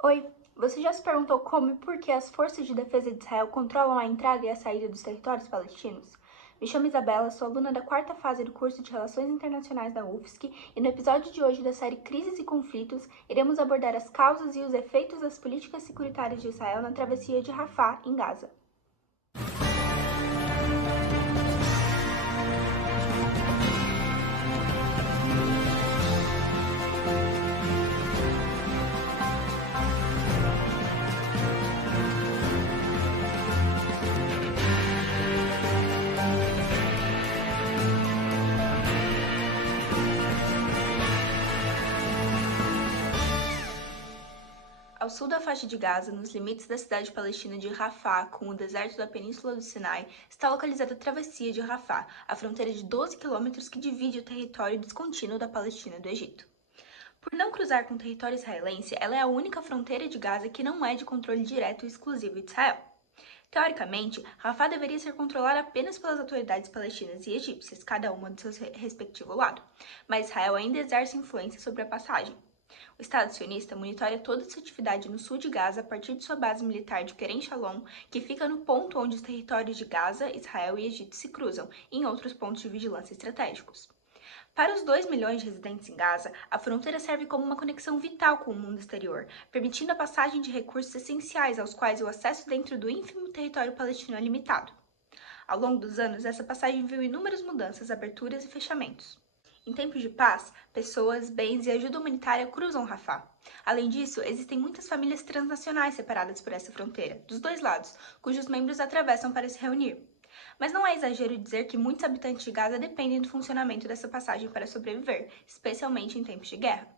Oi, você já se perguntou como e por que as forças de defesa de Israel controlam a entrada e a saída dos territórios palestinos? Me chamo Isabela, sou aluna da quarta fase do curso de Relações Internacionais da UFSC e no episódio de hoje da série Crises e Conflitos, iremos abordar as causas e os efeitos das políticas securitárias de Israel na travessia de Rafah, em Gaza. Ao sul da faixa de Gaza, nos limites da cidade palestina de Rafah, com o deserto da Península do Sinai, está localizada a Travessia de Rafah, a fronteira de 12 quilômetros que divide o território descontínuo da Palestina e do Egito. Por não cruzar com o território israelense, ela é a única fronteira de Gaza que não é de controle direto e exclusivo de Israel. Teoricamente, Rafah deveria ser controlada apenas pelas autoridades palestinas e egípcias, cada uma do seu respectivo lado, mas Israel ainda exerce influência sobre a passagem. O Estado sionista monitora toda essa atividade no sul de Gaza a partir de sua base militar de Kerem Shalom, que fica no ponto onde os territórios de Gaza, Israel e Egito se cruzam, e em outros pontos de vigilância estratégicos. Para os 2 milhões de residentes em Gaza, a fronteira serve como uma conexão vital com o mundo exterior, permitindo a passagem de recursos essenciais aos quais o acesso dentro do ínfimo território palestino é limitado. Ao longo dos anos, essa passagem viu inúmeras mudanças, aberturas e fechamentos. Em tempos de paz, pessoas, bens e ajuda humanitária cruzam Rafah. Além disso, existem muitas famílias transnacionais separadas por essa fronteira, dos dois lados, cujos membros atravessam para se reunir. Mas não é exagero dizer que muitos habitantes de Gaza dependem do funcionamento dessa passagem para sobreviver, especialmente em tempos de guerra.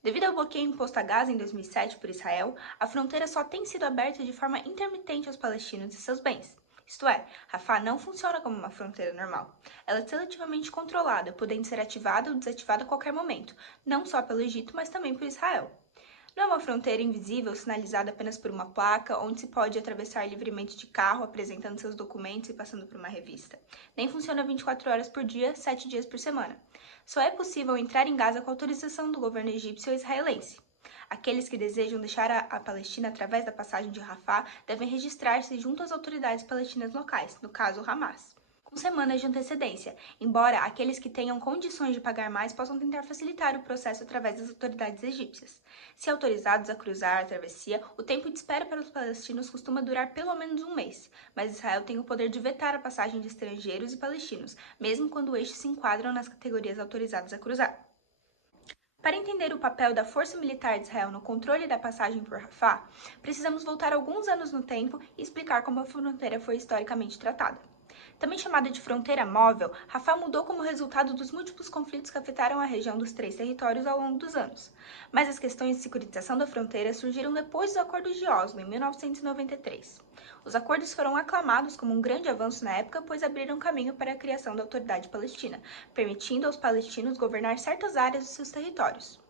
Devido ao bloqueio imposto a Gaza em 2007 por Israel, a fronteira só tem sido aberta de forma intermitente aos palestinos e seus bens. Isto é, Rafah não funciona como uma fronteira normal. Ela é seletivamente controlada, podendo ser ativada ou desativada a qualquer momento, não só pelo Egito, mas também por Israel. Não é uma fronteira invisível, sinalizada apenas por uma placa, onde se pode atravessar livremente de carro, apresentando seus documentos e passando por uma revista. Nem funciona 24 horas por dia, 7 dias por semana. Só é possível entrar em Gaza com autorização do governo egípcio ou israelense. Aqueles que desejam deixar a Palestina através da passagem de Rafah devem registrar-se junto às autoridades palestinas locais, no caso Hamas, com semanas de antecedência, embora aqueles que tenham condições de pagar mais possam tentar facilitar o processo através das autoridades egípcias. Se autorizados a cruzar a travessia, o tempo de espera para os palestinos costuma durar pelo menos um mês, mas Israel tem o poder de vetar a passagem de estrangeiros e palestinos, mesmo quando estes se enquadram nas categorias autorizadas a cruzar. Para entender o papel da força militar de Israel no controle da passagem por Rafah, precisamos voltar alguns anos no tempo e explicar como a fronteira foi historicamente tratada. Também chamada de fronteira móvel, Rafah mudou como resultado dos múltiplos conflitos que afetaram a região dos 3 territórios ao longo dos anos. Mas as questões de securitização da fronteira surgiram depois dos Acordos de Oslo, em 1993. Os acordos foram aclamados como um grande avanço na época, pois abriram caminho para a criação da Autoridade Palestina, permitindo aos palestinos governar certas áreas dos seus territórios.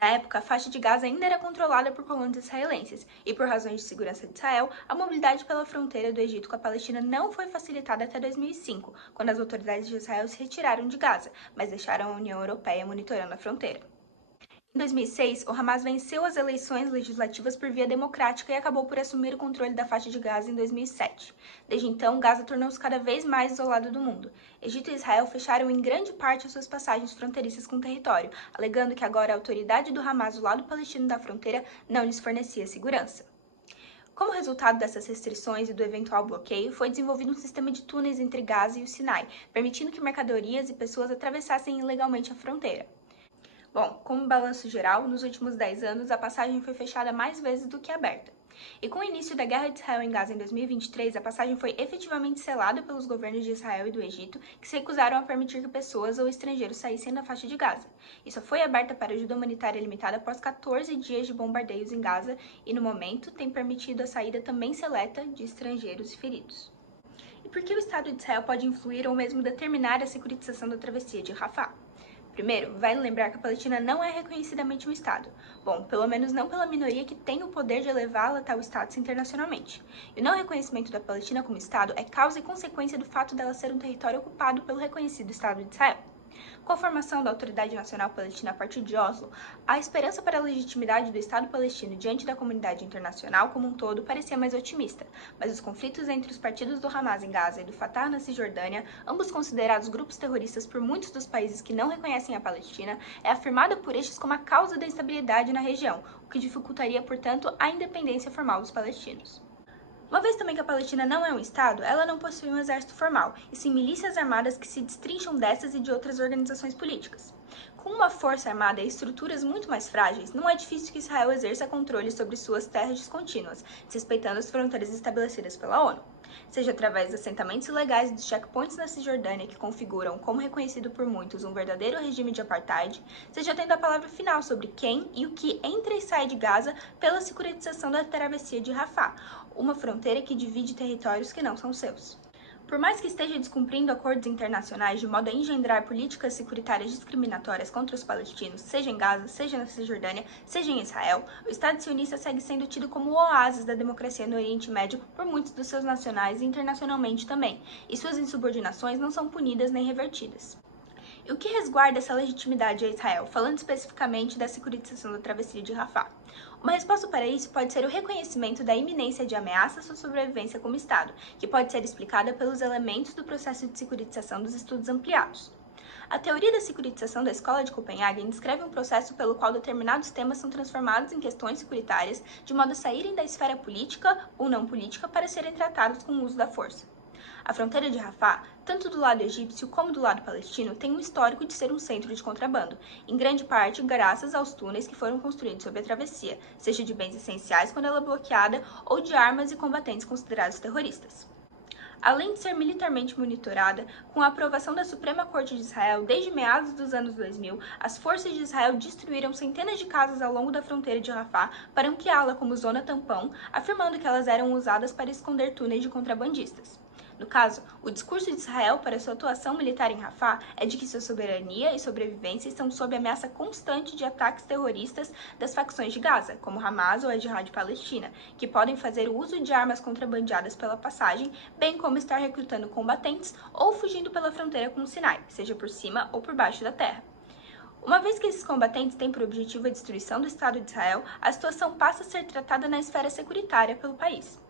Na época, a faixa de Gaza ainda era controlada por colonos israelenses, e por razões de segurança de Israel, a mobilidade pela fronteira do Egito com a Palestina não foi facilitada até 2005, quando as autoridades de Israel se retiraram de Gaza, mas deixaram a União Europeia monitorando a fronteira. Em 2006, o Hamas venceu as eleições legislativas por via democrática e acabou por assumir o controle da faixa de Gaza em 2007. Desde então, Gaza tornou-se cada vez mais isolado do mundo. Egito e Israel fecharam em grande parte as suas passagens fronteiriças com o território, alegando que agora a autoridade do Hamas do lado palestino da fronteira não lhes fornecia segurança. Como resultado dessas restrições e do eventual bloqueio, foi desenvolvido um sistema de túneis entre Gaza e o Sinai, permitindo que mercadorias e pessoas atravessassem ilegalmente a fronteira. Bom, como balanço geral, nos últimos 10 anos a passagem foi fechada mais vezes do que aberta. E com o início da Guerra de Israel em Gaza em 2023, a passagem foi efetivamente selada pelos governos de Israel e do Egito, que se recusaram a permitir que pessoas ou estrangeiros saíssem da faixa de Gaza. E só foi aberta para ajuda humanitária limitada após 14 dias de bombardeios em Gaza e, no momento, tem permitido a saída também seleta de estrangeiros e feridos. E por que o Estado de Israel pode influir ou mesmo determinar a securitização da travessia de Rafah? Primeiro, vale lembrar que a Palestina não é reconhecidamente um Estado. Bom, pelo menos não pela minoria que tem o poder de elevá-la a tal status internacionalmente. E o não reconhecimento da Palestina como Estado é causa e consequência do fato dela ser um território ocupado pelo reconhecido Estado de Israel. Com a formação da Autoridade Nacional Palestina a partir de Oslo, a esperança para a legitimidade do Estado palestino diante da comunidade internacional como um todo parecia mais otimista, mas os conflitos entre os partidos do Hamas em Gaza e do Fatah na Cisjordânia, ambos considerados grupos terroristas por muitos dos países que não reconhecem a Palestina, é afirmada por estes como a causa da instabilidade na região, o que dificultaria, portanto, a independência formal dos palestinos. Uma vez também que a Palestina não é um Estado, ela não possui um exército formal, e sim milícias armadas que se destrincham dessas e de outras organizações políticas. Com uma força armada e estruturas muito mais frágeis, não é difícil que Israel exerça controle sobre suas terras descontínuas, respeitando as fronteiras estabelecidas pela ONU. Seja através de assentamentos ilegais e dos checkpoints na Cisjordânia que configuram, como reconhecido por muitos, um verdadeiro regime de apartheid, seja tendo a palavra final sobre quem e o que entra e sai de Gaza pela securitização da travessia de Rafah, uma fronteira que divide territórios que não são seus. Por mais que esteja descumprindo acordos internacionais de modo a engendrar políticas securitárias discriminatórias contra os palestinos, seja em Gaza, seja na Cisjordânia, seja em Israel, o Estado sionista segue sendo tido como o oásis da democracia no Oriente Médio por muitos dos seus nacionais e internacionalmente também, e suas insubordinações não são punidas nem revertidas. E o que resguarda essa legitimidade a Israel, falando especificamente da securitização da travessia de Rafah? Uma resposta para isso pode ser o reconhecimento da iminência de ameaça à sua sobrevivência como Estado, que pode ser explicada pelos elementos do processo de securitização dos estudos ampliados. A teoria da securitização da Escola de Copenhague descreve um processo pelo qual determinados temas são transformados em questões securitárias, de modo a saírem da esfera política ou não política para serem tratados com o uso da força. A fronteira de Rafah, tanto do lado egípcio como do lado palestino, tem um histórico de ser um centro de contrabando, em grande parte graças aos túneis que foram construídos sob a travessia, seja de bens essenciais quando ela é bloqueada ou de armas e combatentes considerados terroristas. Além de ser militarmente monitorada, com a aprovação da Suprema Corte de Israel desde meados dos anos 2000, as forças de Israel destruíram centenas de casas ao longo da fronteira de Rafah para ampliá-la como zona tampão, afirmando que elas eram usadas para esconder túneis de contrabandistas. No caso, o discurso de Israel para sua atuação militar em Rafah é de que sua soberania e sobrevivência estão sob ameaça constante de ataques terroristas das facções de Gaza, como Hamas ou a Jihad Palestina, que podem fazer uso de armas contrabandeadas pela passagem, bem como estar recrutando combatentes ou fugindo pela fronteira com o Sinai, seja por cima ou por baixo da terra. Uma vez que esses combatentes têm por objetivo a destruição do Estado de Israel, a situação passa a ser tratada na esfera securitária pelo país.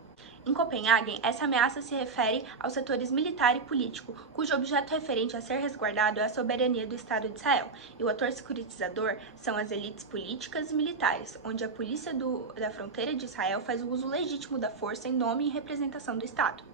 Em Copenhague, essa ameaça se refere aos setores militar e político, cujo objeto referente a ser resguardado é a soberania do Estado de Israel, e o ator securitizador são as elites políticas e militares, onde a polícia da fronteira de Israel faz o uso legítimo da força em nome e representação do Estado.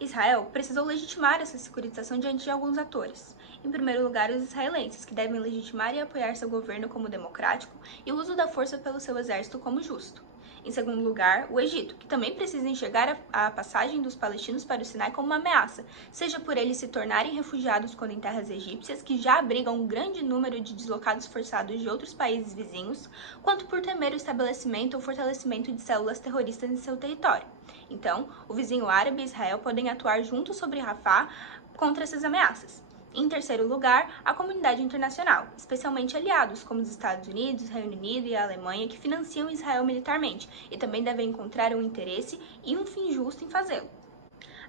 Israel precisou legitimar essa securitização diante de alguns atores. Em primeiro lugar, os israelenses, que devem legitimar e apoiar seu governo como democrático e o uso da força pelo seu exército como justo. Em segundo lugar, o Egito, que também precisa enxergar a passagem dos palestinos para o Sinai como uma ameaça, seja por eles se tornarem refugiados quando em terras egípcias, que já abrigam um grande número de deslocados forçados de outros países vizinhos, quanto por temer o estabelecimento ou fortalecimento de células terroristas em seu território. Então, o vizinho árabe e Israel podem atuar juntos sobre Rafah contra essas ameaças. Em terceiro lugar, a comunidade internacional, especialmente aliados como os Estados Unidos, Reino Unido e a Alemanha, que financiam Israel militarmente e também devem encontrar um interesse e um fim justo em fazê-lo.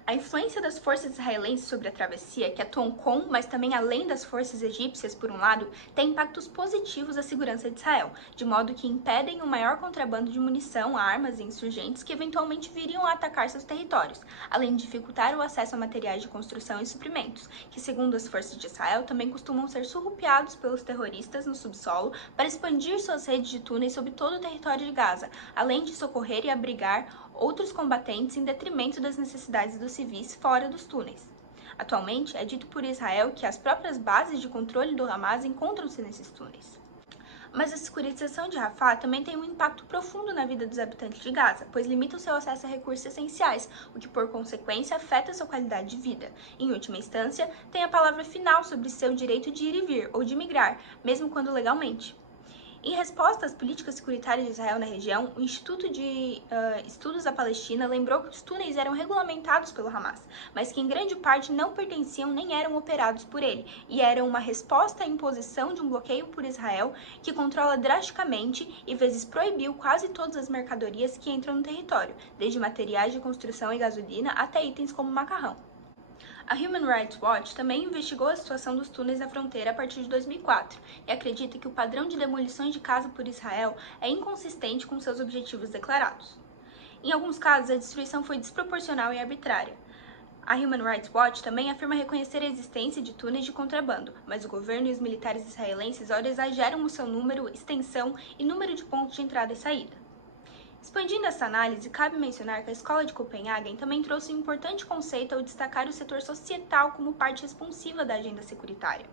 A influência das forças israelenses sobre a travessia, que atuam com, mas também além das forças egípcias, por um lado, tem impactos positivos à segurança de Israel, de modo que impedem o maior contrabando de munição, armas e insurgentes que eventualmente viriam a atacar seus territórios, além de dificultar o acesso a materiais de construção e suprimentos, que, segundo as forças de Israel, também costumam ser surrupiados pelos terroristas no subsolo para expandir suas redes de túneis sobre todo o território de Gaza, além de socorrer e abrigar outros combatentes em detrimento das necessidades dos civis fora dos túneis. Atualmente, é dito por Israel que as próprias bases de controle do Hamas encontram-se nesses túneis. Mas a securitização de Rafah também tem um impacto profundo na vida dos habitantes de Gaza, pois limita o seu acesso a recursos essenciais, o que por consequência afeta a sua qualidade de vida. Em última instância, tem a palavra final sobre seu direito de ir e vir ou de migrar, mesmo quando legalmente. Em resposta às políticas securitárias de Israel na região, o Instituto de Estudos da Palestina lembrou que os túneis eram regulamentados pelo Hamas, mas que em grande parte não pertenciam nem eram operados por ele, e eram uma resposta à imposição de um bloqueio por Israel que controla drasticamente e vezes proibiu quase todas as mercadorias que entram no território, desde materiais de construção e gasolina até itens como macarrão. A Human Rights Watch também investigou a situação dos túneis da fronteira a partir de 2004 e acredita que o padrão de demolições de casa por Israel é inconsistente com seus objetivos declarados. Em alguns casos, a destruição foi desproporcional e arbitrária. A Human Rights Watch também afirma reconhecer a existência de túneis de contrabando, mas o governo e os militares israelenses ora exageram o seu número, extensão e número de pontos de entrada e saída. Expandindo essa análise, cabe mencionar que a Escola de Copenhagen também trouxe um importante conceito ao destacar o setor societal como parte responsiva da agenda securitária.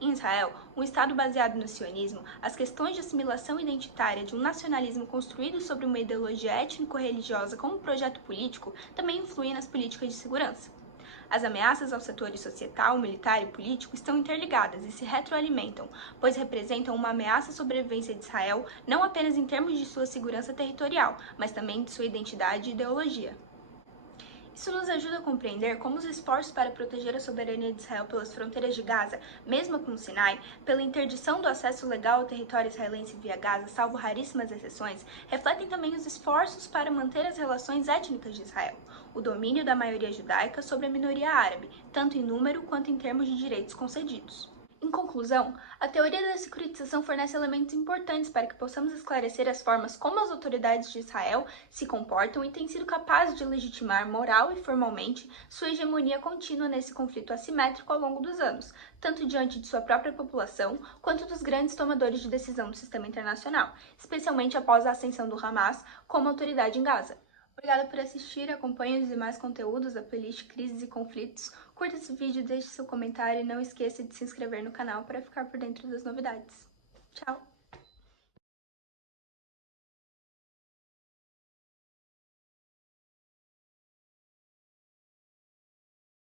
Em Israel, um Estado baseado no sionismo, as questões de assimilação identitária de um nacionalismo construído sobre uma ideologia étnico-religiosa como projeto político também influem nas políticas de segurança. As ameaças aos setores societal, militar e político estão interligadas e se retroalimentam, pois representam uma ameaça à sobrevivência de Israel não apenas em termos de sua segurança territorial, mas também de sua identidade e ideologia. Isso nos ajuda a compreender como os esforços para proteger a soberania de Israel pelas fronteiras de Gaza, mesmo com o Sinai, pela interdição do acesso legal ao território israelense via Gaza, salvo raríssimas exceções, refletem também os esforços para manter as relações étnicas de Israel, o domínio da maioria judaica sobre a minoria árabe, tanto em número quanto em termos de direitos concedidos. Em conclusão, a teoria da securitização fornece elementos importantes para que possamos esclarecer as formas como as autoridades de Israel se comportam e têm sido capazes de legitimar moral e formalmente sua hegemonia contínua nesse conflito assimétrico ao longo dos anos, tanto diante de sua própria população quanto dos grandes tomadores de decisão do sistema internacional, especialmente após a ascensão do Hamas como autoridade em Gaza. Obrigada por assistir, acompanhe os demais conteúdos da playlist Crises e Conflitos, curta esse vídeo, deixe seu comentário e não esqueça de se inscrever no canal para ficar por dentro das novidades. Tchau!